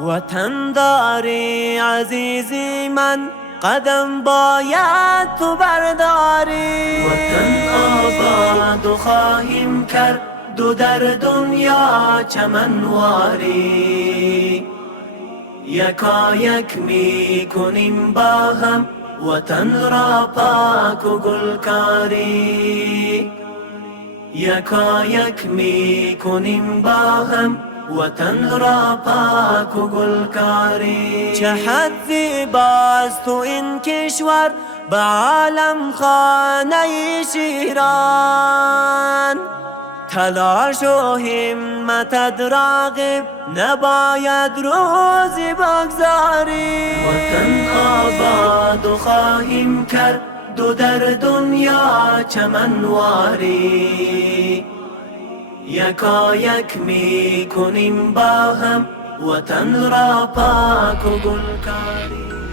وطن داری عزیزی من، قدم باید تو برداری. وطن آباد خواهیم کرد دو در دنیا چمنواری. یکایک می کنیم با هم وطن را پاک و گلکاری. یکایک می کنیم با هم وطن را پاک و گلکاری. چه حد زیباست تو این کشور، به عالم خانه شیران. تلاش و همتت راغب نباید روزی بگذاری. وطن آباد خواهیم کرد دو در دنیا چمنواری. یکایک می کنیم با هم وطن را پاک و گلکاری.